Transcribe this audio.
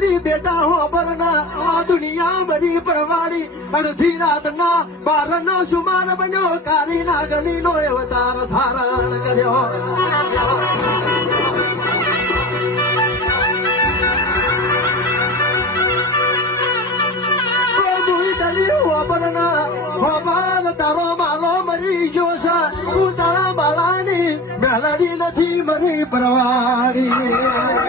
દલી બેટા હો બરના આ દુનિયા બની પરવાડી અડધી રાતના બારનો સુમાર બન્યો કાળી નાગણીનો અવતાર ધારણ કર્યો તારો માલો મરી ગયો છે હું તારા બાલાની મેલડી નથી મરી પરવાડી